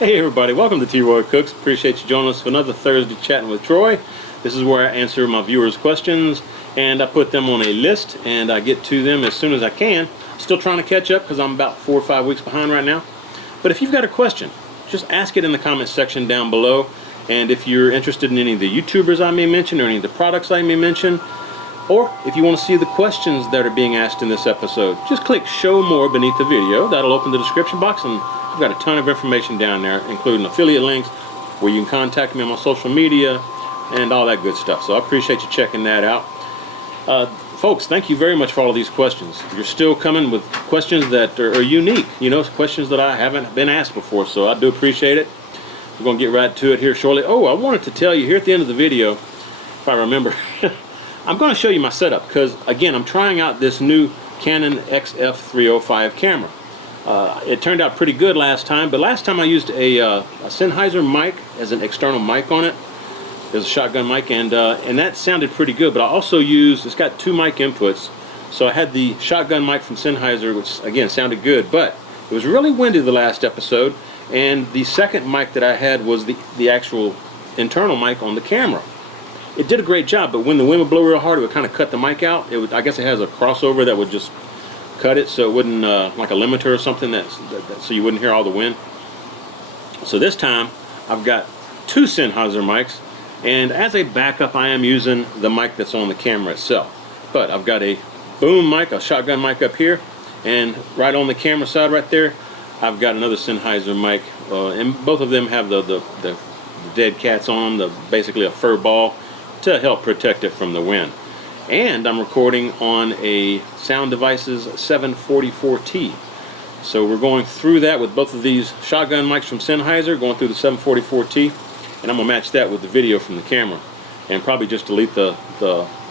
Hey everybody, welcome to T-Roy Cooks. Appreciate you joining us for another Thursday Chatting with Troy. This is where I answer my viewers' questions and I put them on a list and I get to them as soon as I can. Still trying to catch up because I'm about 4 or 5 weeks behind right now. But if you've got a question, just ask it in the comments section down below. And if you're interested in any of the YouTubers I may mention or any of the products I may mention, or if you want to see the questions that are being asked in this episode, just click show more beneath the video. That'll open the description box and I've got a ton of information down there, including affiliate links where you can contact me on my social media and all that good stuff. So I appreciate you checking that out. Folks, thank you very much for all of these questions. You're still coming with questions that are unique, you know, questions that I haven't been asked before, so I do appreciate it. We're going to get right to it here shortly. Oh, I wanted to tell you here at the end of the video, if I remember, I'm going to show you my setup because, again, I'm trying out this new Canon XF305 camera. It turned out pretty good last time, but last time I used a Sennheiser mic as an external mic on it. There's a shotgun mic, and that sounded pretty good, but I also used, it's got 2 mic inputs, so I had the shotgun mic from Sennheiser, which again sounded good, but it was really windy the last episode, and the second mic that I had was the actual internal mic on the camera. It did a great job, but when the wind would blow real hard, it would kind of cut the mic out. It would, I guess it has a crossover that would just cut it so it wouldn't, like a limiter or something, so you wouldn't hear all the wind. So this time I've got 2 Sennheiser mics, and as a backup I am using the mic that's on the camera itself. But I've got a boom mic, a shotgun mic up here, and right on the camera side right there I've got another Sennheiser mic, and both of them have the dead cats on them, basically a fur ball to help protect it from the wind. And I'm recording on a Sound Devices 744T. So we're going through that with both of these shotgun mics from Sennheiser, going through the 744T, and I'm going to match that with the video from the camera. And probably just delete the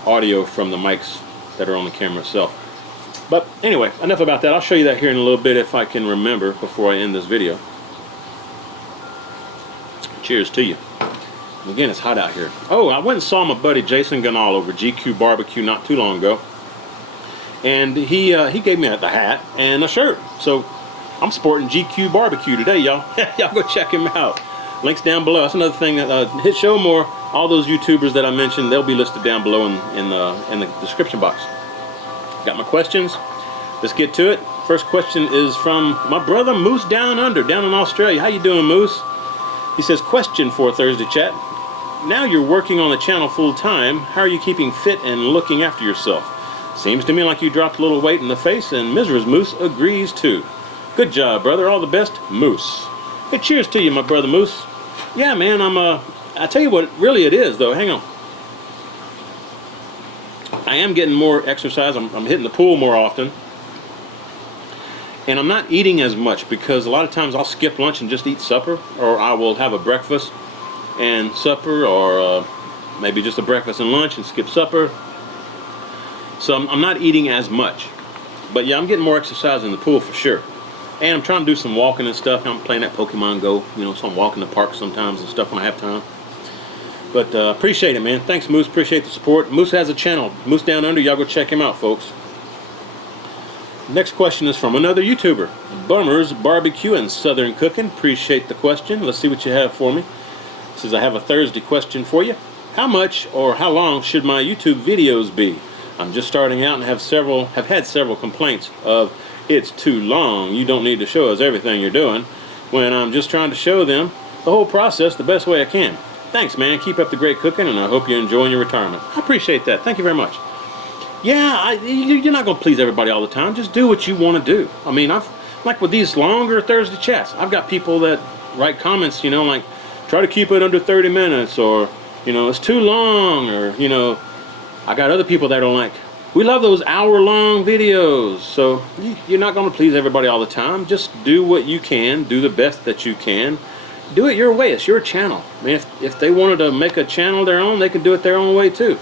audio from the mics that are on the camera itself. But anyway, enough about that. I'll show you that here in a little bit if I can remember before I end this video. Cheers to you. Again, it's hot out here. Oh, I went and saw my buddy Jason Ganal over GQ Barbecue not too long ago, and he gave me the hat and a shirt. So I'm sporting GQ Barbecue today, y'all. Y'all go check him out. Links down below. That's another thing. Hit show more. All those YouTubers that I mentioned, they'll be listed down below in the description box. Got my questions. Let's get to it. First question is from my brother Moose down under, down in Australia. How you doing, Moose? He says, question for Thursday Chat. Now you're working on the channel full time. How are you keeping fit and looking after yourself? Seems to me like you dropped a little weight in the face, and Mrs. Moose agrees too. Good job, brother. All the best, Moose. Good cheers to you, my brother Moose. Yeah, man, I tell you what, really it is, though. Hang on. I am getting more exercise. I'm hitting the pool more often. And I'm not eating as much because a lot of times I'll skip lunch and just eat supper, or I will have a breakfast and supper, or maybe just a breakfast and lunch and skip supper. So I'm not eating as much. But yeah, I'm getting more exercise in the pool for sure. And I'm trying to do some walking and stuff. I'm playing that Pokemon Go, you know, so I'm walking the park sometimes and stuff when I have time. But appreciate it, man. Thanks, Moose. Appreciate the support. Moose has a channel, Moose Down Under. Y'all go check him out, folks. Next question is from another YouTuber, Bummers Barbecue and Southern Cooking. Appreciate the question. Let's see what you have for me. It says, I have a Thursday question for you. How much or how long should my YouTube videos be? I'm just starting out and have had several complaints of it's too long. You don't need to show us everything you're doing, when I'm just trying to show them the whole process the best way I can. Thanks, man. Keep up the great cooking, and I hope you're enjoying your retirement. I appreciate that. Thank you very much. Yeah, you're not going to please everybody all the time. Just do what you want to do. I mean, like with these longer Thursday chats, I've got people that write comments, you know, like, try to keep it under 30 minutes, or, you know, it's too long, or, you know, I got other people that are like, we love those hour-long videos. So you're not going to please everybody all the time. Just do what you can. Do the best that you can. Do it your way. It's your channel. I mean, if they wanted to make a channel their own, they can do it their own way too.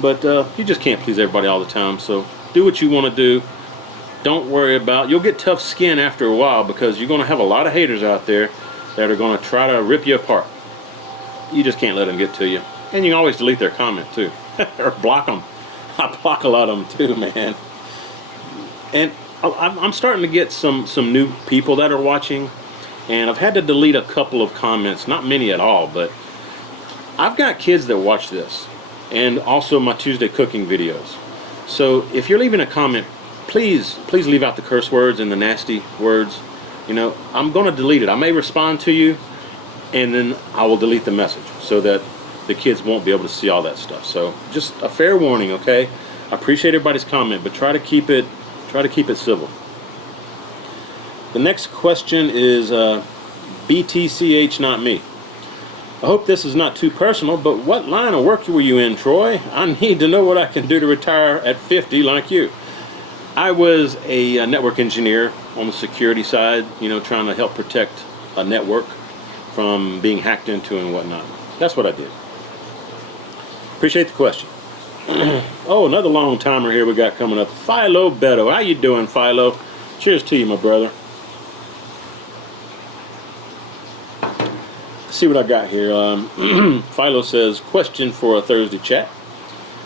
But you just can't please everybody all the time. So do what you want to do. Don't worry about, you'll get tough skin after a while because you're going to have a lot of haters out there that are going to try to rip you apart. You just can't let them get to you. And you can always delete their comment too. Or block them. I block a lot of them too, man. And I'm starting to get some new people that are watching, and I've had to delete a couple of comments, not many at all, but I've got kids that watch this, and also my Tuesday cooking videos. So if you're leaving a comment, please leave out the curse words and the nasty words. You know, I'm going to delete it. I may respond to you, and then I will delete the message so that the kids won't be able to see all that stuff. So just a fair warning, okay? I appreciate everybody's comment, but try to keep it civil. The next question is BTCH, not me. I hope this is not too personal, but what line of work were you in, Troy? I need to know what I can do to retire at 50 like you. I was a network engineer on the security side, you know, trying to help protect a network from being hacked into and whatnot. That's what I did. Appreciate the question. Oh, another long timer here we got coming up. Philo Beto. How you doing, Philo? Cheers to you, my brother. Let's see what I got here. Philo says, question for a Thursday chat.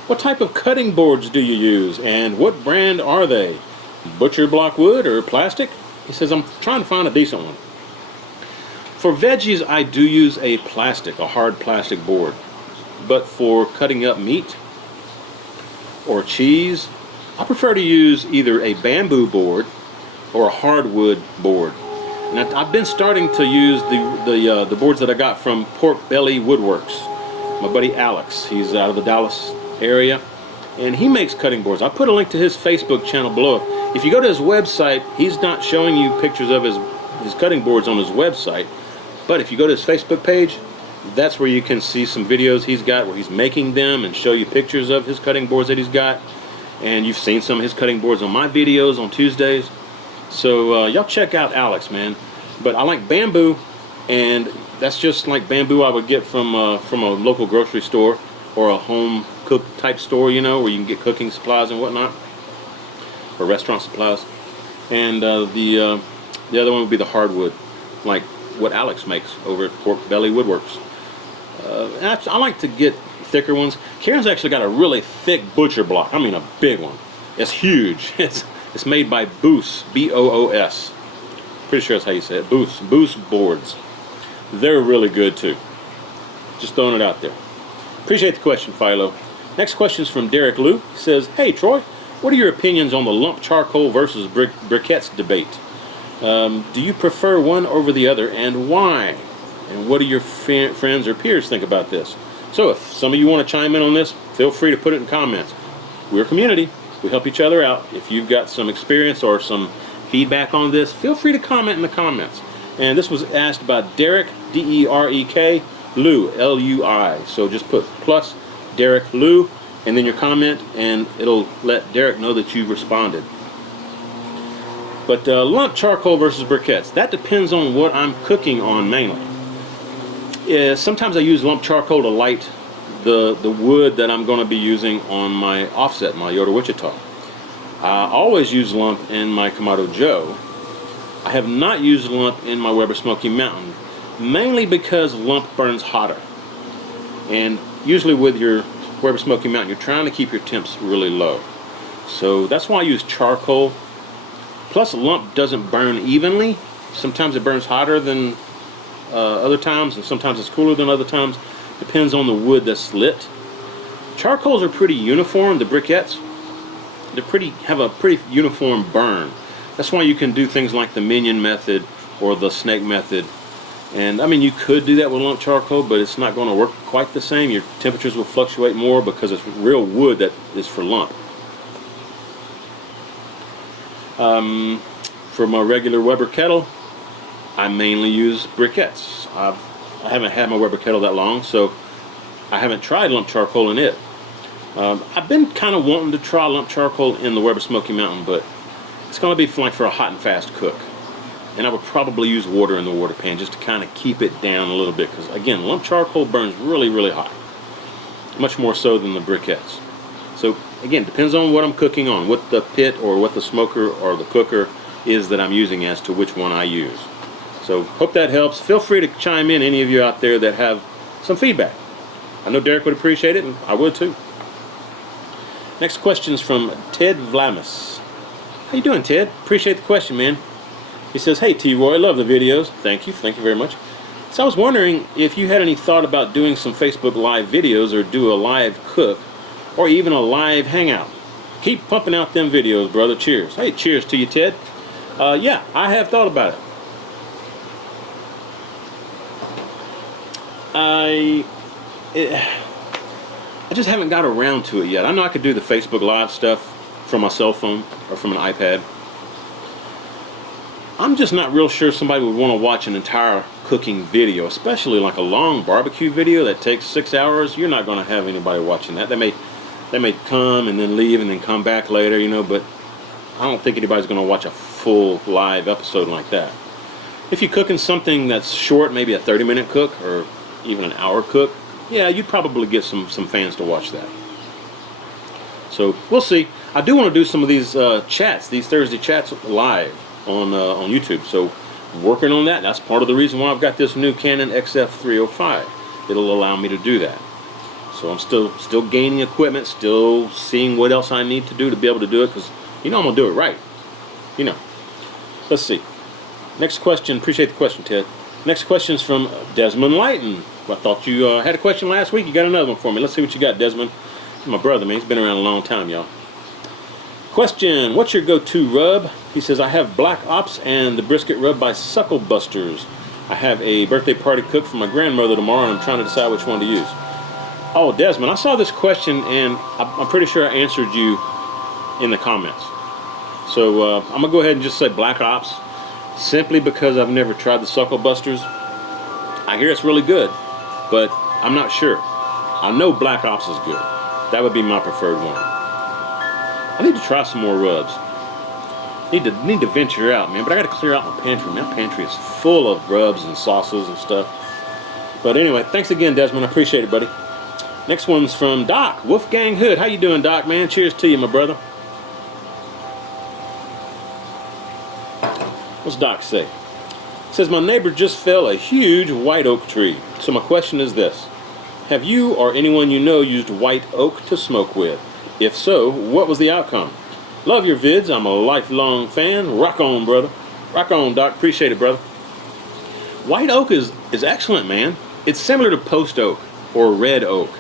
What type of cutting boards do you use, and what brand are they? Butcher block wood or plastic? He says, I'm trying to find a decent one. For veggies, I do use a hard plastic board. But for cutting up meat or cheese, I prefer to use either a bamboo board or a hardwood board. And I've been starting to use the boards that I got from Pork Belly Woodworks. My buddy Alex, he's out of the Dallas area, and he makes cutting boards. I'll put a link to his Facebook channel below. If you go to his website, he's not showing you pictures of his cutting boards on his website, but if you go to his Facebook page, that's where you can see some videos he's got where he's making them and show you pictures of his cutting boards that he's got. And you've seen some of his cutting boards on my videos on Tuesdays. So y'all check out Alex, man. But I like bamboo, and that's just like bamboo I would get from a local grocery store or a home cook type store, you know, where you can get cooking supplies and whatnot, or restaurant supplies. And the other one would be the hardwood, like what Alex makes over at Pork Belly Woodworks. I like to get thicker ones. Karen's actually got a really thick butcher block. I mean, a big one. It's huge. It's made by Boos, B-O-O-S. Pretty sure that's how you say it. Boos boards. They're really good too. Just throwing it out there. Appreciate the question, Philo. Next question is from Derek Lou. He says, hey Troy, what are your opinions on the lump charcoal versus briquettes debate? Do you prefer one over the other, and why? And what do your friends or peers think about this? So if some of you want to chime in on this, feel free to put it in comments. We're a community. We help each other out. If you've got some experience or some feedback on this, feel free to comment in the comments. And this was asked by Derek, D-E-R-E-K, Lou, L-U-I. So just put plus Derek Lou and then your comment, and it'll let Derek know that you've responded. But lump charcoal versus briquettes, that depends on what I'm cooking on mainly. Sometimes I use lump charcoal to light the wood that I'm going to be using on my offset, my Yoder Wichita. I always use lump in my Kamado Joe. I have not used lump in my Weber Smoky Mountain, mainly because lump burns hotter. And usually with your Weber Smoky Mountain, you're trying to keep your temps really low. So that's why I use charcoal. Plus, lump doesn't burn evenly. Sometimes it burns hotter than other times, and sometimes it's cooler than other times. Depends on the wood that's lit. Charcoals are pretty uniform. The briquettes, have a pretty uniform burn. That's why you can do things like the minion method or the snake method. And I mean, you could do that with lump charcoal, but it's not going to work quite the same. Your temperatures will fluctuate more because it's real wood that is for lump. For my regular Weber kettle, I mainly use briquettes. I haven't had my Weber kettle that long, so I haven't tried lump charcoal in it. I've been kind of wanting to try lump charcoal in the Weber Smoky Mountain, but it's going to be like for a hot and fast cook. And I would probably use water in the water pan just to kind of keep it down a little bit, because again, lump charcoal burns really, really hot. Much more so than the briquettes. So again, depends on what I'm cooking on, what the pit or what the smoker or the cooker is that I'm using as to which one I use. So hope that helps. Feel free to chime in, any of you out there that have some feedback. I know Derek would appreciate it, and I would too. Next question is from Ted Vlamis. How you doing, Ted? Appreciate the question, man. He says, hey T-Roy, love the videos. Thank you very much. So I was wondering if you had any thought about doing some Facebook Live videos, or do a live cook, or even a live hangout. Keep pumping out them videos, brother. Cheers. Hey, cheers to you, Ted. Yeah, I have thought about it. I just haven't got around to it yet. I know I could do the Facebook Live stuff from my cell phone or from an iPad. I'm just not real sure somebody would want to watch an entire cooking video, especially like a long barbecue video that takes 6 hours. You're not going to have anybody watching that. They may come and then leave and then come back later, you know, but I don't think anybody's going to watch a full live episode like that. If you're cooking something that's short, maybe a 30-minute cook or even an hour cook, yeah, you'd probably get some fans to watch that. So we'll see. I do want to do some of these chats, these Thursday chats live on YouTube. So working on that. That's part of the reason why I've got this new Canon XF305. It'll allow me to do that. So I'm still gaining equipment, still seeing what else I need to do to be able to do it, because you know I'm gonna do it right. You know. Let's see. Next question. Appreciate the question, Ted. Next question is from Desmond Lighton. I thought you had a question last week. You got another one for me. Let's see what you got, Desmond. My brother, man. He's been around a long time, y'all. Question, what's your go-to rub? He says, I have Black Ops and the brisket rub by Suckle Busters. I have a birthday party cooked for my grandmother tomorrow, and I'm trying to decide which one to use. Oh, Desmond, I saw this question, and I'm pretty sure I answered you in the comments. So I'm going to go ahead and just say Black Ops, simply because I've never tried the Suckle Busters. I hear it's really good, but I'm not sure. I know Black Ops is good. That would be my preferred one. I need to try some more rubs. Need to venture out, man. But I got to clear out my pantry. My pantry is full of rubs and sauces and stuff. But anyway, thanks again, Desmond. I appreciate it, buddy. Next one's from Doc, Wolfgang Hood. How you doing, Doc, man? Cheers to you, my brother. What's Doc say? It says, my neighbor just fell a huge white oak tree. So my question is this. Have you or anyone you know used white oak to smoke with? If so, what was the outcome? Love your vids. I'm a lifelong fan. Rock on, brother. Rock on, Doc. Appreciate it, brother. White oak is excellent, man. It's similar to post oak or red oak.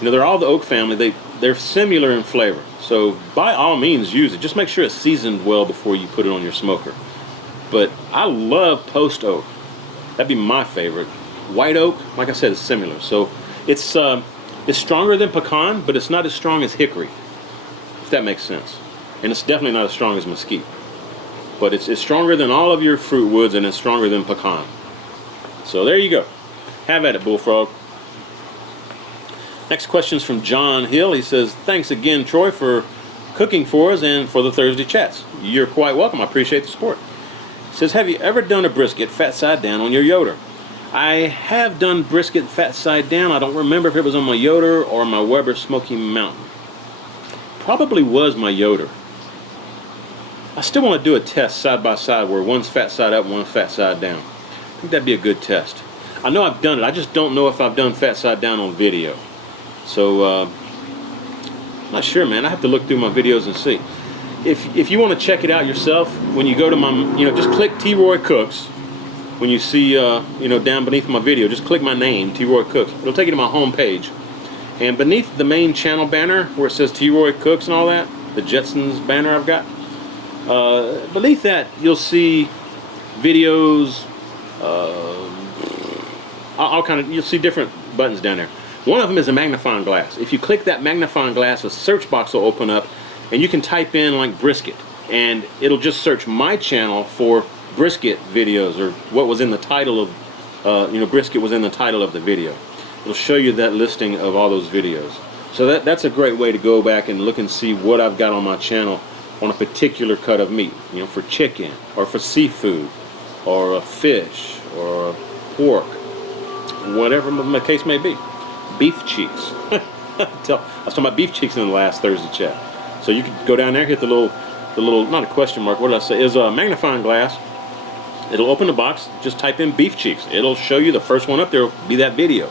You know, they're all the oak family. They're similar in flavor. So by all means, use it. Just make sure it's seasoned well before you put it on your smoker. But I love post oak. That'd be my favorite. White oak, like I said, is similar. So it's stronger than pecan, but it's not as strong as hickory, if that makes sense. And it's definitely not as strong as mesquite. But it's stronger than all of your fruit woods, and it's stronger than pecan. So there you go. Have at it, Bullfrog. Next question is from John Hill. He says, thanks again, Troy, for cooking for us and for the Thursday chats. You're quite welcome. I appreciate the support. He says, have you ever done a brisket fat side down on your Yoder? I have done brisket fat side down. I don't remember if it was on my Yoder or my Weber Smoky Mountain. Probably was my Yoder. I still want to do a test side by side where one's fat side up, one's fat side down. I think that'd be a good test. I know I've done it. I just don't know if I've done fat side down on video. So, I'm not sure, man. I have to look through my videos and see. If you want to check it out yourself, when you go to my, just click T-Roy Cooks. When you see, down beneath my video, just click my name, T-Roy Cooks. It'll take you to my home page. And beneath the main channel banner, where it says T-Roy Cooks and all that, the Jetsons banner I've got, beneath that, you'll see videos, you'll see different buttons down there. One of them is a magnifying glass. If you click that magnifying glass, a search box will open up, and you can type in like brisket, and it'll just search my channel for brisket videos, or what was in the title of, brisket was in the title of the video. It'll show you that listing of all those videos. So that's a great way to go back and look and see what I've got on my channel on a particular cut of meat, for chicken, or for seafood, or a fish, or a pork, whatever the case may be. Beef cheeks. I was talking about beef cheeks in the last Thursday chat. So you could go down there, hit the little, not a question mark, what did I say? Is a magnifying glass. It'll open the box, just type in beef cheeks. It'll show you the first one up there will be that video.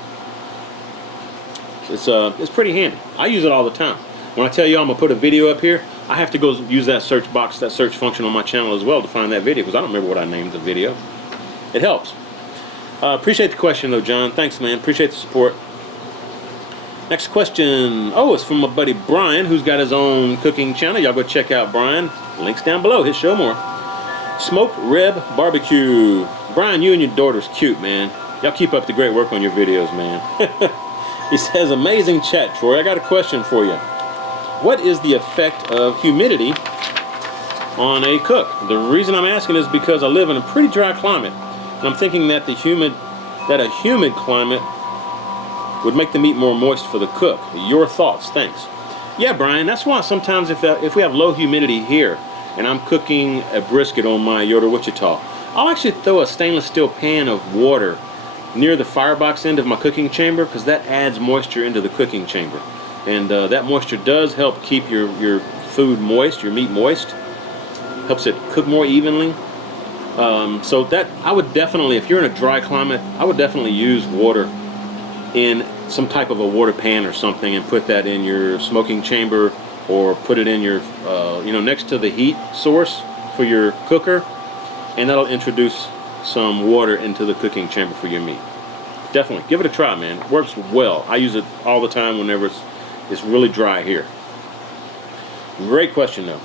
It's pretty handy. I use it all the time. When I tell you I'm gonna put a video up here, I have to go use that search box, that search function on my channel as well to find that video, because I don't remember what I named the video. It helps. Appreciate the question though, John. Thanks, man. Appreciate the support. Next question. Oh, it's from my buddy Brian, who's got his own cooking channel. Y'all go check out Brian. Links down below. His show more. Smoked rib barbecue. Brian, you and your daughter's cute, man. Y'all keep up the great work on your videos, man. He says, amazing chat, Troy. I got a question for you. What is the effect of humidity on a cook? The reason I'm asking is because I live in a pretty dry climate, and I'm thinking that a humid climate would make the meat more moist for the cook. Your thoughts? Thanks. Yeah, Brian, that's why sometimes if we have low humidity here and I'm cooking a brisket on my Yoder Wichita, I'll actually throw a stainless steel pan of water near the firebox end of my cooking chamber, because that adds moisture into the cooking chamber. And that moisture does help keep your food moist, your meat moist. Helps it cook more evenly. So that, I would definitely, if you're in a dry climate, I would definitely use water in some type of a water pan or something and put that in your smoking chamber, or put it in your, next to the heat source for your cooker, and that'll introduce some water into the cooking chamber for your meat. Definitely, give it a try, man. It works well. I use it all the time whenever it's really dry here. Great question, though.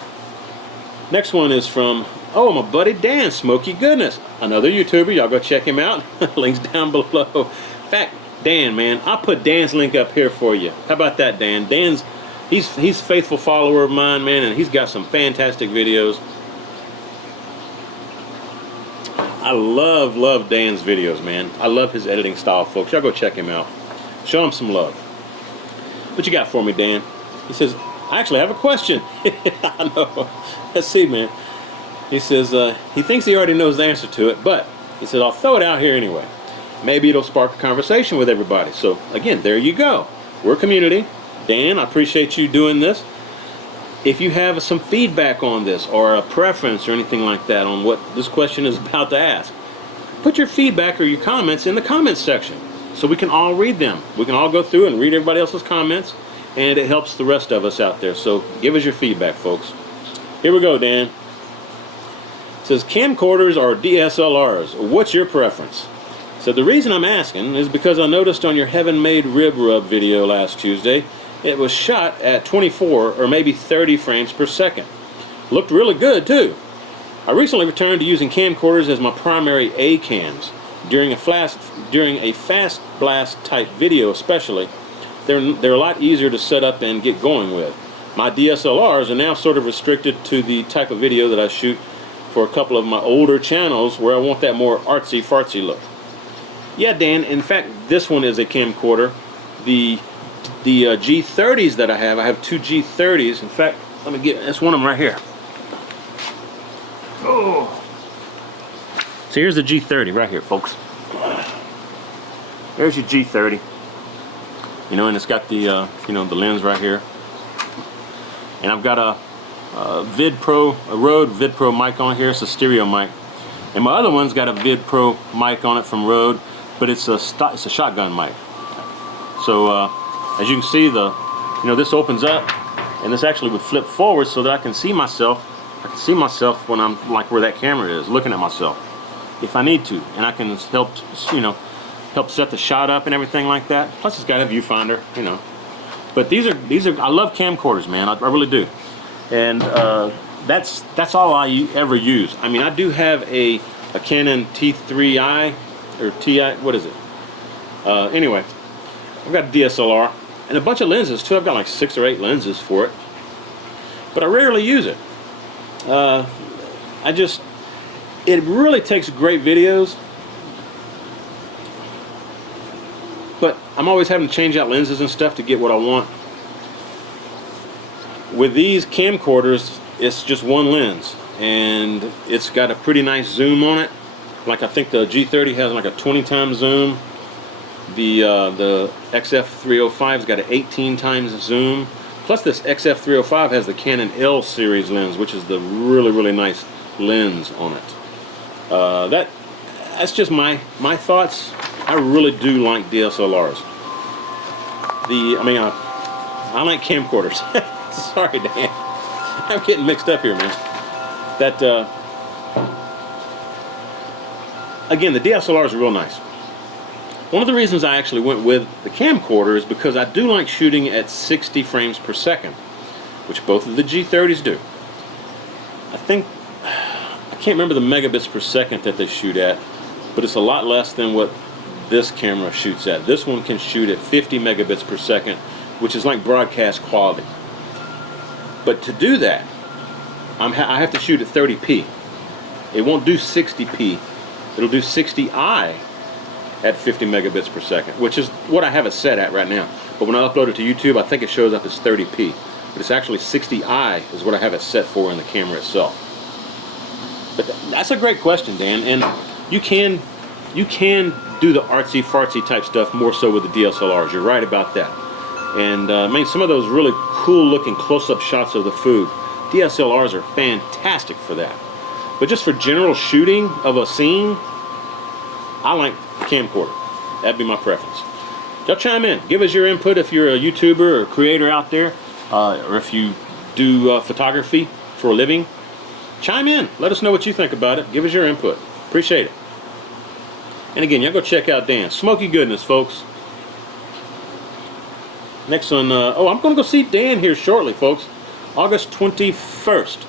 Next one is from, oh, my buddy Dan, Smoky Goodness. Another YouTuber, y'all go check him out. Links down below. In fact, Dan, man, I'll put Dan's link up here for you. How about that, Dan? He's a faithful follower of mine, man, and he's got some fantastic videos. I love Dan's videos, man. I love his editing style, folks. Y'all go check him out. Show him some love. What you got for me, Dan? He says, I actually have a question. I know. Let's see, man. He says, he thinks he already knows the answer to it, but he said, I'll throw it out here anyway. Maybe it'll spark a conversation with everybody. So, again, there you go. We're a community. Dan, I appreciate you doing this. If you have some feedback on this, or a preference or anything like that on what this question is about to ask, put your feedback or your comments in the comments section so we can all read them. We can all go through and read everybody else's comments, and it helps the rest of us out there. So give us your feedback, folks. Here we go, Dan. It says, camcorders or DSLRs? What's your preference? So the reason I'm asking is because I noticed on your Heaven Made Rib Rub video last Tuesday, it was shot at 24 or maybe 30 frames per second. Looked really good too. I recently returned to using camcorders as my primary A cams. During a fast blast type video especially, they're a lot easier to set up and get going with. My DSLRs are now sort of restricted to the type of video that I shoot for a couple of my older channels where I want that more artsy fartsy look. Yeah, Dan, in fact this one is a camcorder. The G30s that I have two G30s. In fact, let me get, that's one of them right here. Oh. So here's the G30 right here, folks. There's your G30. You know, and it's got the the lens right here. And I've got a Rode VidPro mic on here. It's a stereo mic. And my other one's got a VidPro mic on it from Rode, but it's a shotgun mic. So as you can see, this opens up, and this actually would flip forward so that I can see myself. I can see myself when I'm like where that camera is, looking at myself, if I need to, and I can help set the shot up and everything like that. Plus, it's got a viewfinder, But these are I love camcorders, man. I really do, and that's all I ever use. I mean, I do have a Canon T3i or Ti. What is it? Anyway, I've got a DSLR and a bunch of lenses too. I've got like 6 or 8 lenses for it, but I rarely use it. It really takes great videos, but I'm always having to change out lenses and stuff to get what I want. With these camcorders, it's just one lens, and it's got a pretty nice zoom on it. Like I think the G30 has like a 20 times zoom. The XF305's got an 18 times zoom. Plus this XF305 has the Canon L series lens, which is the really nice lens on it. That's just my thoughts. I really do like DSLRs. I like camcorders. Sorry, Dan. I'm getting mixed up here, man. That, again, the DSLRs are real nice. One of the reasons I actually went with the camcorder is because I do like shooting at 60 frames per second, which both of the G30s do. I can't remember the megabits per second that they shoot at, but it's a lot less than what this camera shoots at. This one can shoot at 50 megabits per second, which is like broadcast quality. But to do that, I have to shoot at 30p. It won't do 60p. It'll do 60i at 50 megabits per second, which is what I have it set at right now. But when I upload it to YouTube, I think it shows up as 30p. But it's actually 60i is what I have it set for in the camera itself. But that's a great question, Dan. And you can do the artsy fartsy type stuff more so with the DSLRs. You're right about that. And I mean, some of those really cool looking close-up shots of the food, DSLRs are fantastic for that. But just for general shooting of a scene, I like camcorder. That'd be my preference. Y'all chime in. Give us your input if you're a YouTuber or a creator out there, or if you do photography for a living. Chime in. Let us know what you think about it. Give us your input. Appreciate it. And again, y'all go check out Dan. Smoky goodness, folks. Next one. Oh, I'm going to go see Dan here shortly, folks. August 21st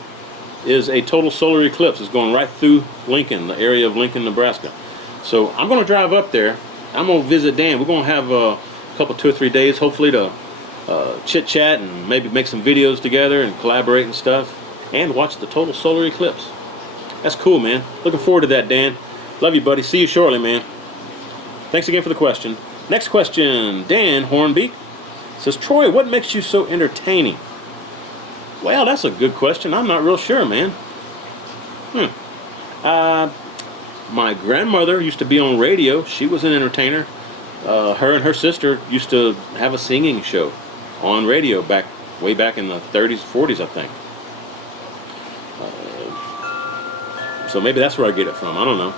is a total solar eclipse. It's going right through Lincoln, the area of Lincoln, Nebraska. So I'm going to drive up there. I'm going to visit Dan. We're going to have a couple, 2 or 3 days, hopefully, to chit-chat and maybe make some videos together and collaborate and stuff, and watch the total solar eclipse. That's cool, man. Looking forward to that, Dan. Love you, buddy. See you shortly, man. Thanks again for the question. Next question, Dan Hornbeak says, Troy, what makes you so entertaining? Well, that's a good question. I'm not real sure, man. My grandmother used to be on radio. She was an entertainer. Her and her sister used to have a singing show on radio way back in the 30s, 40s, I think. So maybe that's where I get it from. I don't know.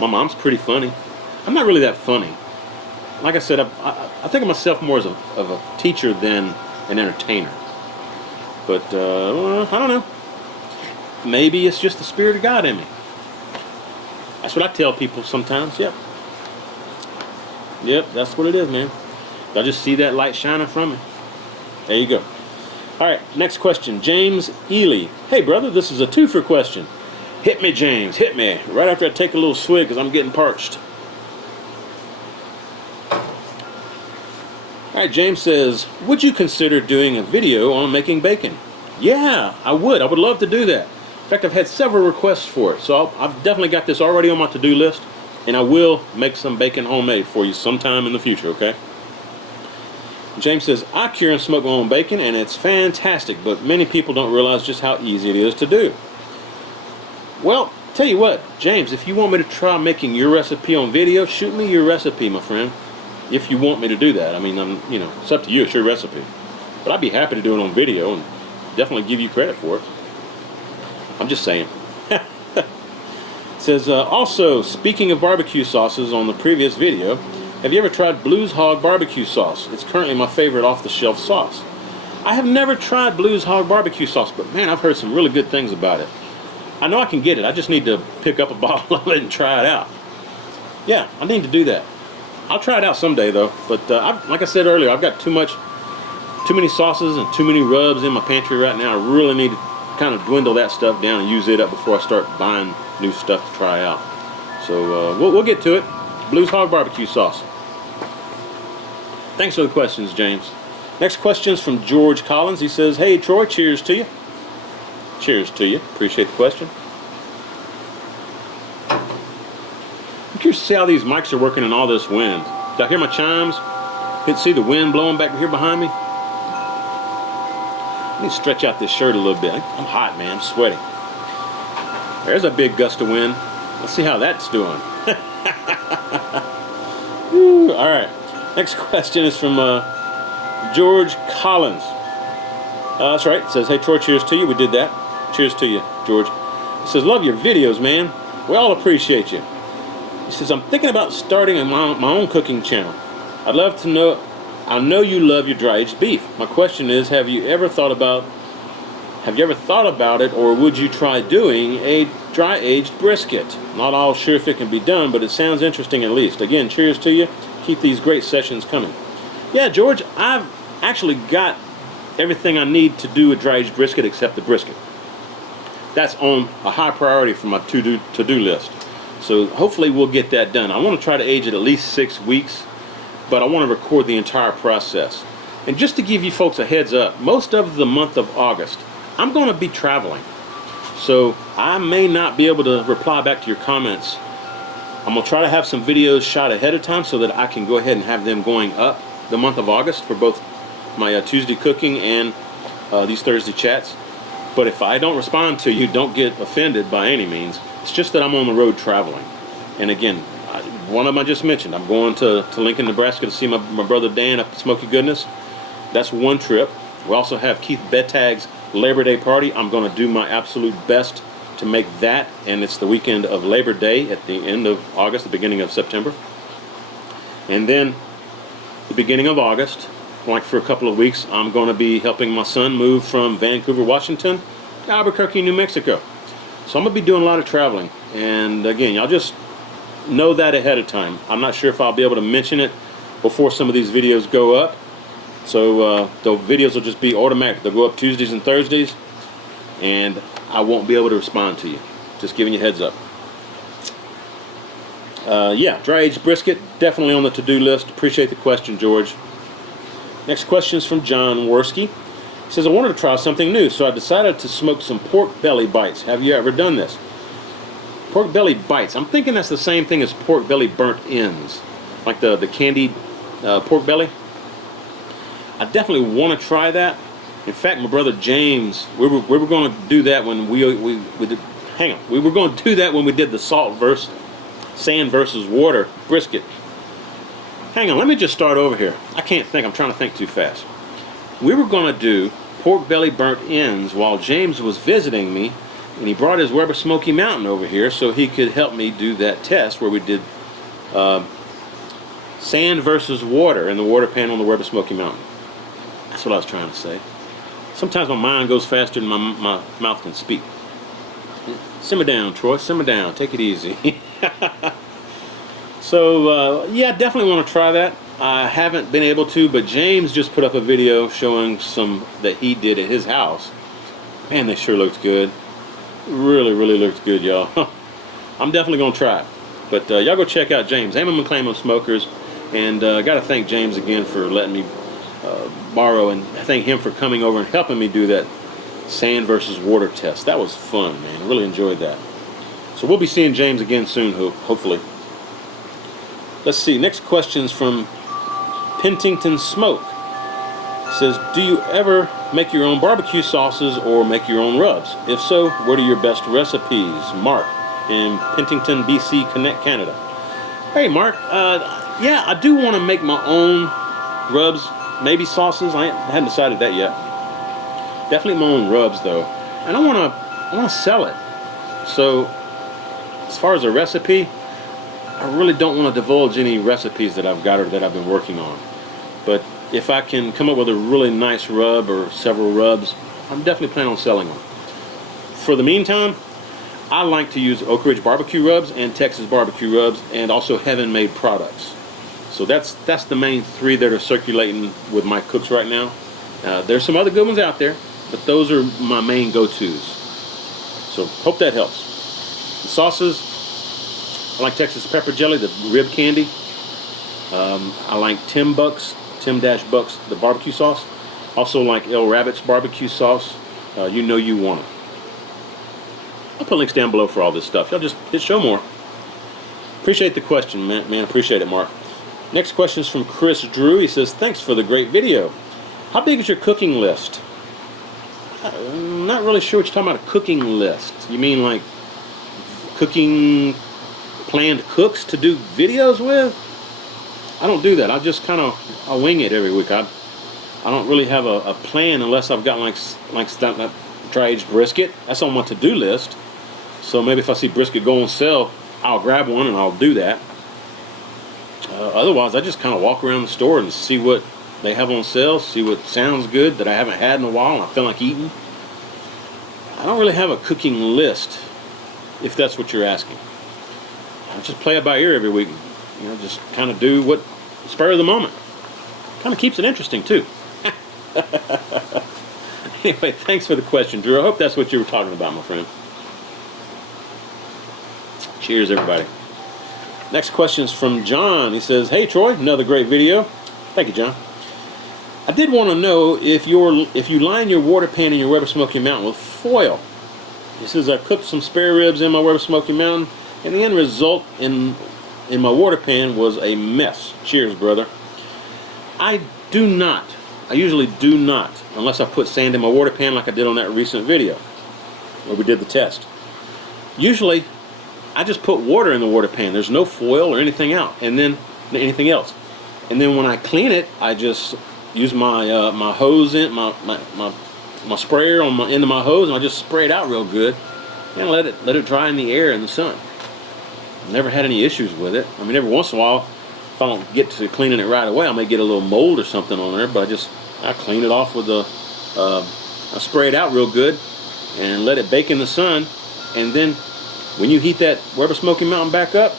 My mom's pretty funny. I'm not really that funny. Like I said, I think of myself more as of a teacher than an entertainer. But I don't know. Maybe it's just the Spirit of God in me. That's what I tell people sometimes. Yep, that's what it is, man. I just see that light shining from me. There you go. All right, next question. James Ely. Hey, brother, this is a twofer question. Hit me, James. Hit me. Right after I take a little swig because I'm getting parched. All right, James says, would you consider doing a video on making bacon? Yeah, I would. I would love to do that. In fact, I've had several requests for it, so I've definitely got this already on my to-do list, and I will make some bacon homemade for you sometime in the future, okay? James says, I cure and smoke my own bacon, and it's fantastic, but many people don't realize just how easy it is to do. Well, tell you what, James, if you want me to try making your recipe on video, shoot me your recipe, my friend. If you want me to do that. I mean, it's up to you. It's your recipe. But I'd be happy to do it on video and definitely give you credit for it. I'm just saying. Says, also, speaking of barbecue sauces on the previous video, have you ever tried Blues Hog BBQ sauce? It's currently my favorite off-the-shelf sauce. I have never tried Blues Hog BBQ sauce, but man, I've heard some really good things about it. I know I can get it. I just need to pick up a bottle of it and try it out. Yeah, I need to do that. I'll try it out someday, though. But like I said earlier, I've got too many sauces and too many rubs in my pantry right now. I really need to kind of dwindle that stuff down and use it up before I start buying new stuff to try out. So we'll get to it. Blues Hog BBQ sauce. Thanks for the questions, James. Next question is from George Collins. He says, hey, Troy, cheers to you. Cheers to you. Appreciate the question. I'm curious to see how these mics are working in all this wind. Did I hear my chimes? Can you see the wind blowing back here behind me? I need to stretch out this shirt a little bit. I'm hot, man. I'm sweating. There's a big gust of wind. Let's see how that's doing. Woo, all right. Next question is from George Collins. That's right. It says, hey, Troy, cheers to you. We did that. Cheers to you, George. It says, love your videos, man. We all appreciate you. He says, I'm thinking about starting my own cooking channel. I'd love to know I know you love your dry-aged beef. My question is, have you ever thought about it, or would you try doing a dry-aged brisket? Not all sure if it can be done, but it sounds interesting at least. Again, cheers to you. Keep these great sessions coming. Yeah, George, I've actually got everything I need to do a dry-aged brisket except the brisket. That's on a high priority for my to-do list. So hopefully we'll get that done. I want to try to age it at least 6 weeks, but I want to record the entire process. And just to give you folks a heads up, most of the month of August, I'm going to be traveling. So I may not be able to reply back to your comments. I'm going to try to have some videos shot ahead of time so that I can go ahead and have them going up the month of August for both my Tuesday cooking and these Thursday chats. But if I don't respond to you, don't get offended by any means. It's just that I'm on the road traveling. And again, one of them I just mentioned, I'm going to Lincoln, Nebraska to see my brother Dan up at Smoky Goodness. That's one trip. We also have Keith Bettag's Labor Day party. I'm going to do my absolute best to make that, and it's the weekend of Labor Day at the end of August, the beginning of September. And then the beginning of August, like for a couple of weeks, I'm going to be helping my son move from Vancouver, Washington to Albuquerque, New Mexico. So I'm going to be doing a lot of traveling. And again, y'all just know that ahead of time. I'm not sure if I'll be able to mention it before some of these videos go up. So the videos will just be automatic. They'll go up Tuesdays and Thursdays, and I won't be able to respond to you. Just giving you a heads up. Yeah, dry-aged brisket, definitely on the to-do list. Appreciate the question, George. Next question is from John Worski. He says, I wanted to try something new, so I decided to smoke some pork belly bites. Have you ever done this? Pork belly bites. I'm thinking that's the same thing as pork belly burnt ends, like the candied pork belly. I definitely want to try that. In fact, my brother James, we were going to do that when we did, hang on. We were going to do that when we did the sand versus water brisket. Hang on, let me just start over here. I can't think. I'm trying to think too fast. We were going to do pork belly burnt ends while James was visiting me, and he brought his Weber Smoky Mountain over here so he could help me do that test where we did sand versus water in the water pan on the Weber Smoky Mountain. That's what I was trying to say. Sometimes my mind goes faster than my mouth can speak. Simmer down, Troy. Simmer down. Take it easy. So, yeah, definitely want to try that. I haven't been able to, but James just put up a video showing some that he did at his house. Man, they sure looked good. Really, really looked good, y'all. I'm definitely going to try it. But y'all go check out James. Aim and McClaim Smokers. And I got to thank James again for letting me borrow, and thank him for coming over and helping me do that sand versus water test. That was fun, man. I really enjoyed that. So we'll be seeing James again soon, hopefully. Let's see. Next question's from Pentington Smoke. It says, do you ever make your own barbecue sauces or make your own rubs? If so, what are your best recipes? Mark in Pentington, BC, Canada. Hey, Mark. Yeah, I do want to make my own rubs, maybe sauces. I hadn't decided that yet. Definitely my own rubs, though. And I want to sell it. So, as far as a recipe, I really don't want to divulge any recipes that I've got or that I've been working on. But if I can come up with a really nice rub or several rubs, I'm definitely planning on selling them. For the meantime, I like to use Oak Ridge barbecue rubs and Texas barbecue rubs, and also Heaven Made products. So that's the main three that are circulating with my cooks right now. There's some other good ones out there, but those are my main go-tos. So hope that helps. The sauces, I like Texas pepper jelly, the rib candy. I like Tim Bucks, the barbecue sauce. Also like El Rabbit's barbecue sauce. You know you want it. I'll put links down below for all this stuff. Y'all just hit show more. Appreciate the question, man. Appreciate it, Mark. Next question is from Chris Drew. He says, thanks for the great video. How big is your cooking list? I'm not really sure what you're talking about, a cooking list. You mean like cooking, planned cooks to do videos with? I don't do that. I just I wing it every week. I don't really have a plan unless I've got like that dry-aged brisket. That's on my to-do list. So maybe if I see brisket go on sale, I'll grab one and I'll do that. Otherwise, I just kind of walk around the store and see what they have on sale, see what sounds good that I haven't had in a while and I feel like eating. I don't really have a cooking list, if that's what you're asking. I just play it by ear every week. You know, just kind of do what spur of the moment. Kind of keeps it interesting too. Anyway, thanks for the question, Drew. I hope that's what you were talking about, my friend. Cheers, everybody. Next question is from John. He says, "Hey Troy, another great video." Thank you, John. "I did want to know if you line your water pan in your Weber Smoky Mountain with foil." He says, "I cooked some spare ribs in my Weber Smoky Mountain, and the end result in my water pan was a mess. Cheers, brother." I do not. I usually do not, unless I put sand in my water pan like I did on that recent video where we did the test. Usually, I just put water in the water pan. There's no foil or anything else. And then when I clean it, I just use my my hose in my sprayer on my end of my hose, and I just spray it out real good and let it dry in the air in the sun. Never had any issues with it. I mean, every once in a while, if I don't get to cleaning it right away, I may get a little mold or something on there, but I clean it off with I spray it out real good and let it bake in the sun. And then when you heat that Weber Smoky Mountain back up,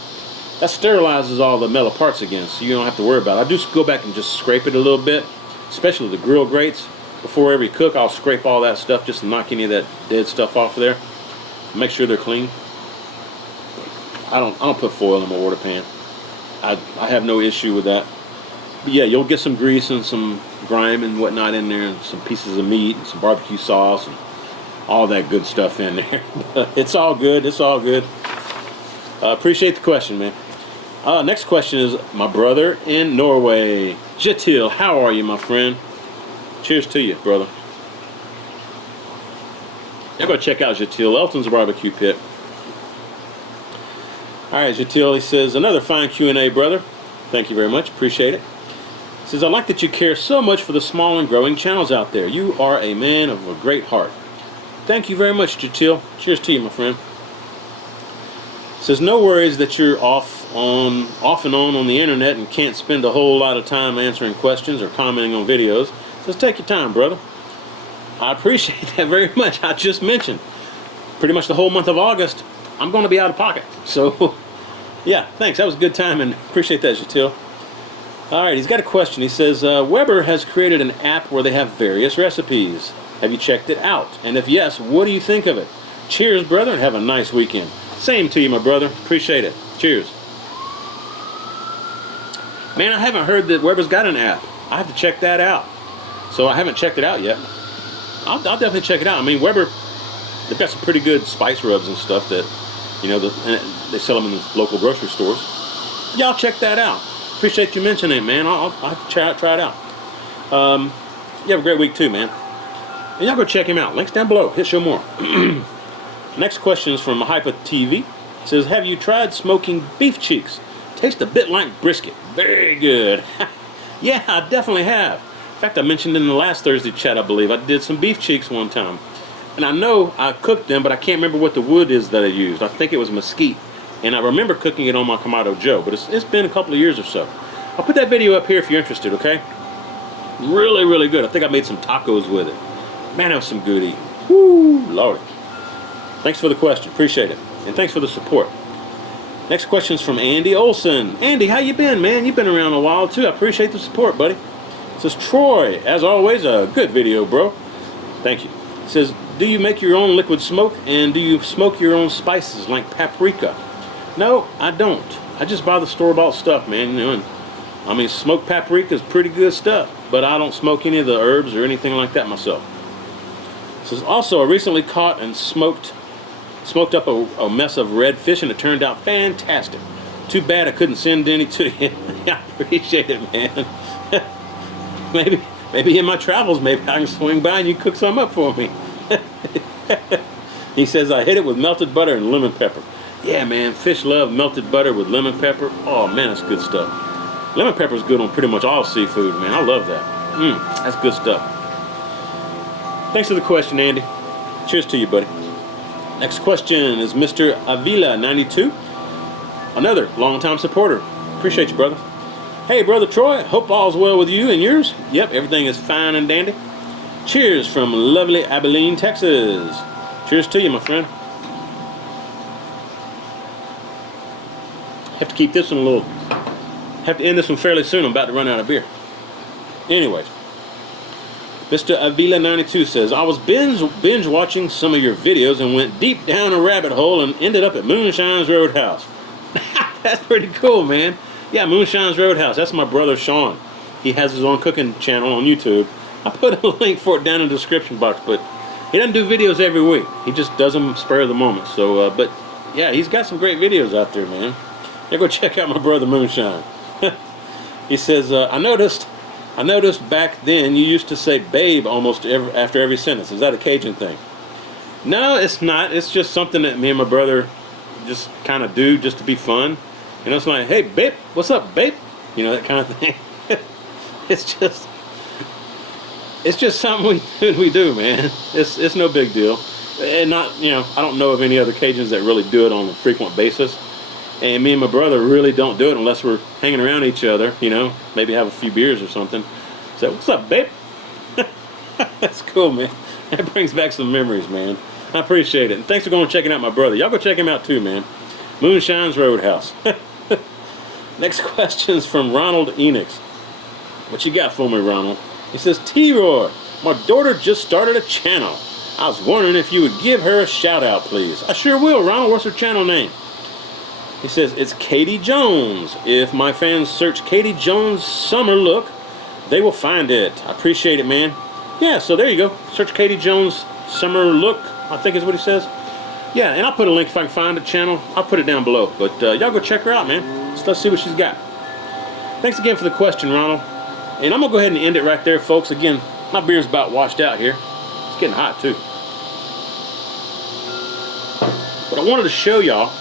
that sterilizes all the metal parts again, so you don't have to worry about it. I do go back and just scrape it a little bit, especially the grill grates. Before every cook, I'll scrape all that stuff just to knock any of that dead stuff off of there. Make sure they're clean. I don't put foil in my water pan. I have no issue with that. But yeah, you'll get some grease and some grime and whatnot in there, and some pieces of meat and some barbecue sauce and all that good stuff in there. It's all good. It's all good. Appreciate the question, man. Next question is my brother in Norway. Jetil, how are you, my friend? Cheers to you, brother. You're going to check out Jetil, Elton's Barbecue Pit. Alright, Jetil, he says, "Another fine Q&A, brother." Thank you very much. Appreciate it. He says, "I like that you care so much for the small and growing channels out there. You are a man of a great heart." Thank you very much, Jetil. Cheers to you, my friend. He says, "No worries that you're off and on the internet and can't spend a whole lot of time answering questions or commenting on videos. Just take your time, brother." I appreciate that very much. I just mentioned pretty much the whole month of August I'm going to be out of pocket. So, yeah, thanks. That was a good time, and appreciate that, Jetil. All right, he's got a question. He says, "Weber has created an app where they have various recipes. Have you checked it out? And if yes, what do you think of it? Cheers, brother, and have a nice weekend." Same to you, my brother. Appreciate it. Cheers. Man, I haven't heard that Weber's got an app. I have to check that out. So I haven't checked it out yet. I'll definitely check it out. I mean, Weber, they've got some pretty good spice rubs and stuff that, you know, they sell them in the local grocery stores. Y'all check that out. Appreciate you mentioning it, man. I'll have to try it out. You have a great week too, man. And y'all go check him out. Links down below. Hit show more. Next question is from Hypa TV. It says, "Have you tried smoking beef cheeks? Tastes a bit like brisket. Very good." Yeah, I definitely have. In fact, I mentioned in the last Thursday chat, I believe, I did some beef cheeks one time. And I know I cooked them, but I can't remember what the wood is that I used. I think it was mesquite. And I remember cooking it on my Kamado Joe, but it's been a couple of years or so. I'll put that video up here if you're interested, okay? Really, really good. I think I made some tacos with it. Man, that was some good eating. Woo, Lord. Thanks for the question. Appreciate it. And thanks for the support. Next question is from Andy Olson. Andy, how you been, man? You've been around a while, too. I appreciate the support, buddy. It says, "Troy, as always, a good video, bro." Thank you. It says, "Do you make your own liquid smoke, and do you smoke your own spices like paprika?" No, I don't. I just buy the store-bought stuff, man. You know, and I mean, smoked paprika is pretty good stuff, but I don't smoke any of the herbs or anything like that myself. It says, "Also, I recently caught and smoked up a mess of red fish, and it turned out fantastic. Too bad I couldn't send any to you." I appreciate it, man. Maybe in my travels, maybe I can swing by and you cook some up for me. He says, "I hit it with melted butter and lemon pepper." Yeah, man, fish love melted butter with lemon pepper. Oh, man, that's good stuff. Lemon pepper is good on pretty much all seafood, man. I love that. That's good stuff. Thanks for the question, Andy. Cheers to you, buddy. Next question is Mr. Avila92. Another long-time supporter. Appreciate you, brother. Hey, Brother Troy, hope all's well with you and yours. Yep, everything is fine and dandy. Cheers from lovely Abilene, Texas. Cheers to you, my friend. Have to keep this one a little... Have to end this one fairly soon. I'm about to run out of beer. Anyways. Mr. Avila92 says, I was binge watching some of your videos and went deep down a rabbit hole and ended up at Moonshine's Roadhouse. That's pretty cool, man. Yeah, Moonshine's Roadhouse. That's my brother Sean. He has his own cooking channel on YouTube. I put a link for it down in the description box, but he doesn't do videos every week. He just does them spur of the moment. So, but yeah, he's got some great videos out there, man. Yeah, go check out my brother Moonshine. He says, I noticed back then you used to say babe almost after every sentence. Is that a Cajun thing? No, it's not. It's just something that me and my brother just kind of do just to be fun. You know, it's like, hey, babe, what's up, babe? You know, that kind of thing. It's just something we do, man. It's no big deal. And not, you know, I don't know of any other Cajuns that really do it on a frequent basis. And me and my brother really don't do it unless we're hanging around each other, you know, maybe have a few beers or something. So, what's up, babe? That's cool, man. That brings back some memories, man. I appreciate it. And thanks for going and checking out my brother. Y'all go check him out too, man. Moonshine's Roadhouse. Next question's from Ronald Enix. What you got for me, Ronald? He says, T-Roy, my daughter just started a channel. I was wondering if you would give her a shout out, please. I sure will, Ronald. What's her channel name? He says, it's Katie Jones. If my fans search Katie Jones Summer Look, they will find it. I appreciate it, man. Yeah, so there you go. Search Katie Jones Summer Look, I think is what he says. Yeah, and I'll put a link if I can find the channel. I'll put it down below. But y'all go check her out, man. Let's see what she's got. Thanks again for the question, Ronald. And I'm going to go ahead and end it right there, folks. Again, my beer's about washed out here. It's getting hot, too. But I wanted to show y'all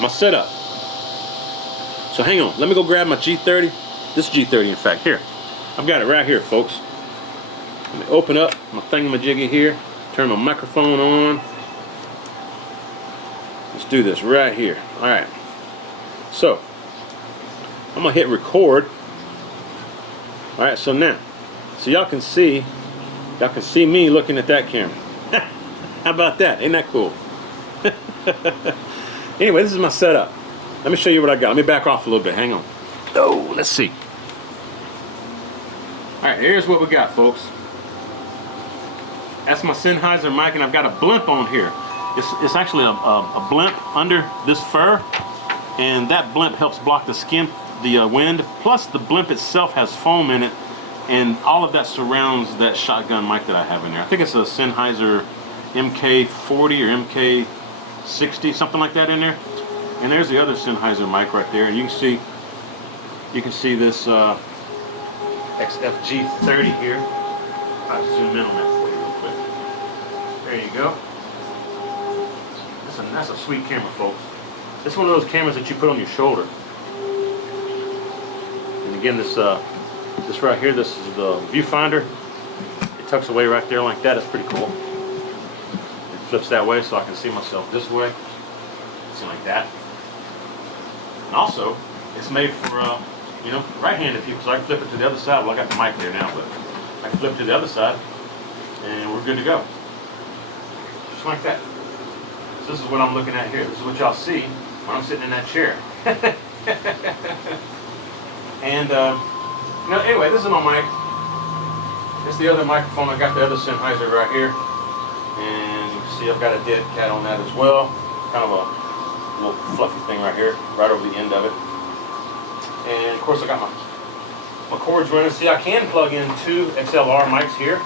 my setup. So hang on, let me go grab my G30. This G30, in fact, here. I've got it right here, folks. Let me open up my thingamajiggy here. Turn my microphone on. Let's do this right here. All right. So I'm gonna hit record. All right. So now, so y'all can see me looking at that camera. How about that? Ain't that cool? Anyway, this is my setup. Let me show you what I got. Let me back off a little bit. Hang on. Oh, let's see. Alright, here's what we got, folks. That's my Sennheiser mic, and I've got a blimp on here. It's actually a blimp under this fur, and that blimp helps block the wind. Plus, the blimp itself has foam in it, and all of that surrounds that shotgun mic that I have in there. I think it's a Sennheiser MK40 or MK60, something like that in there. And there's the other Sennheiser mic right there, and you can see this XFG30 here. I'll zoom in on that for you real quick. There you go. That's a sweet camera, folks. This is one of those cameras that you put on your shoulder. And again, this right here, this is the viewfinder. It tucks away right there like that. It's pretty cool. It flips that way so I can see myself this way. See, like that. And also, it's made for you know, right-handed people, so I can flip it to the other side. Well, I got the mic there now, but I can flip it to the other side, and we're good to go. Just like that. So this is what I'm looking at here. This is what y'all see when I'm sitting in that chair. And you know, anyway, this is my mic. This is the other microphone. I got the other Sennheiser right here, and you can see I've got a dead cat on that as well. Kind of a little fluffy thing right here, right over the end of it. And of course I got my cords running. See, I can plug in two XLR mics here,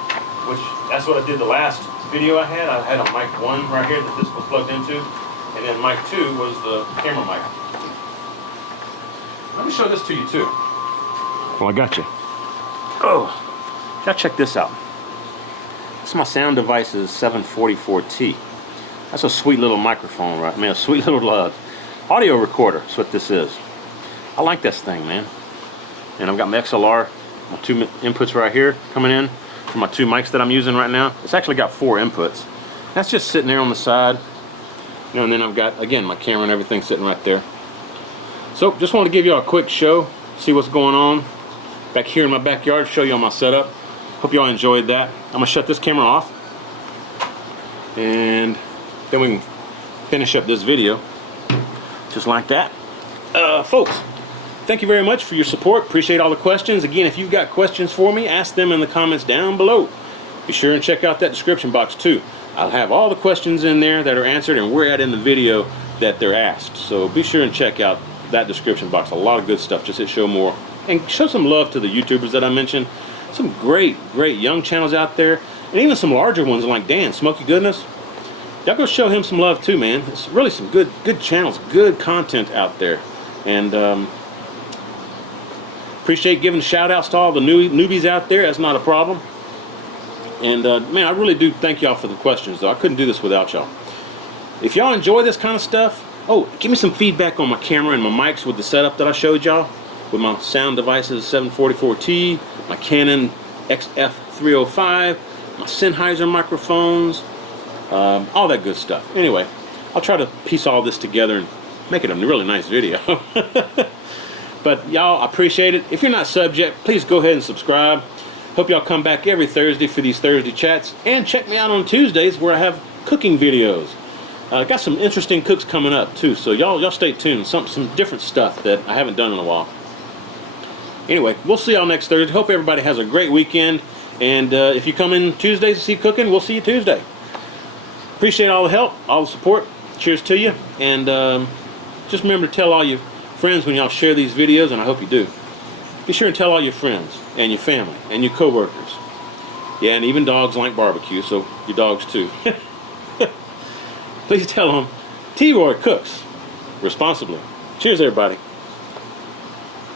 which that's what I did the last video I had. I had a mic 1 right here that this was plugged into, and then mic 2 was the camera mic. Let me show this to you too. Well, I got you. Oh, y'all check this out. This is my Sound Devices 744T. That's a sweet little microphone, right? I mean, a sweet little audio recorder. That's what this is. I like this thing, man. And I've got my XLR, my 2 inputs right here coming in for my 2 mics that I'm using right now. It's actually got 4 inputs. That's just sitting there on the side. You know, and then I've got, again, my camera and everything sitting right there. So, just want to give you a quick show. see what's going on back here in my backyard, show you all my setup. Hope y'all enjoyed that. I'm gonna shut this camera off, and then we can finish up this video just like that. Folks, thank you very much for your support. Appreciate all the questions. Again, if you've got questions for me, ask them in the comments down below. Be sure and check out that description box too. I'll have all the questions in there that are answered and where at in the video that they're asked. So be sure and check out that description box. A lot of good stuff just to show more. And show some love to the YouTubers that I mentioned. Some great young channels out there. And even some larger ones like Dan, Smoky Goodness. Y'all go show him some love too, man. It's really some good channels, good content out there. And appreciate giving shout outs to all the newbies out there. That's not a problem. And man, I really do thank y'all for the questions though. I couldn't do this without y'all. If y'all enjoy this kind of stuff, oh, give me some feedback on my camera and my mics with the setup that I showed y'all. With my sound devices, 744T, my Canon XF305, my Sennheiser microphones, all that good stuff. Anyway, I'll try to piece all this together and make it a really nice video. But y'all, I appreciate it. If you're not subbed yet, please go ahead and subscribe. Hope y'all come back every Thursday for these Thursday chats, and check me out on Tuesdays where I have cooking videos. Got some interesting cooks coming up too, so y'all stay tuned. Some different stuff that I haven't done in a while. Anyway, we'll see y'all next Thursday. Hope everybody has a great weekend. And if you come in Tuesdays to see cooking, we'll see you Tuesday. Appreciate all the help, all the support. Cheers to you. And just remember to tell all your friends when y'all share these videos, and I hope you do. Be sure and tell all your friends and your family and your coworkers. Yeah, and even dogs like barbecue, so your dogs too. Please tell them T-Roy cooks responsibly. Cheers, everybody.